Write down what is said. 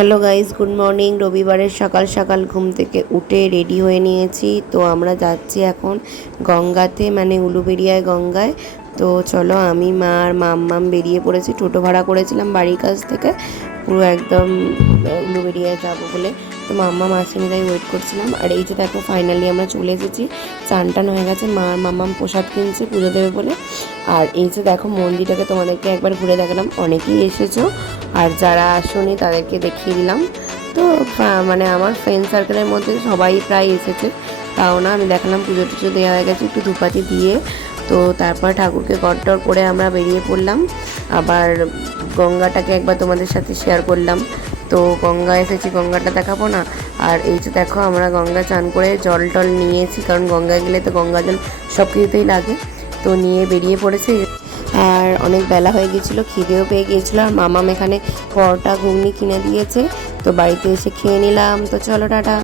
Hello guys, good morning. রবিবারের সকাল সকাল ঘুম থেকে উঠে রেডি হয়ে নিয়েছি। তো আমরা যাচ্ছি এখন গঙ্গাতে, মানে উলুবেড়িয়ায় গঙ্গায়। তো চলো, আমি মা আর মাম্মাম বেরিয়ে পড়েছি। টোটো ভাড়া করেছিলাম বাড়ির কাছ থেকে, পুরো একদম উলুবেড়িয়ায় যাবো বলে। তো মাম্মাম আসেনি, তাই ওয়েট করছিলাম। আর এই যে দেখো, ফাইনালি আমরা চলে এসেছি। চান টান হয়ে গেছে, মা আর মাম্মাম প্রসাদ কিনছে পুজো দেবে বলে। আর এই যে দেখো, মন্দিরটাকে তোমাদেরকে একবার ঘুরে দেখালাম। অনেকেই এসেছো, আর যারা আসোনি তাদেরকে দেখিয়ে দিলাম। তো মানে আমার ফ্রেন্ড সার্কেলের মধ্যে সবাই প্রায় এসেছে, তাও না আমি দেখালাম। পুজো টুজো দেওয়া হয়ে গেছে, একটু ধূপাতি দিয়ে তো তারপর ঠাকুরকে গড়টর করে আমরা বেরিয়ে পড়লাম। আবার গঙ্গাটাকে একবার তোমাদের সাথে শেয়ার করলাম। তো গঙ্গা এসেছি, গঙ্গাটা দেখাবো না? আর এই যে দেখো, আমরা গঙ্গা চান করে জল টল নিয়েছি, কারণ গঙ্গায় গেলে তো গঙ্গা জল সব কিছুতেই লাগে। তো নিয়ে বেরিয়ে পড়েছি। আর অনেক বেলা হয়ে গিয়েছিলো, খিদেও পেয়ে গিয়েছিলো। আর মামাম এখানে পরোটা ঘুগনি কিনে দিয়েছে, তো বাড়িতে এসে খেয়ে নিলাম। তো চলো, টাটা।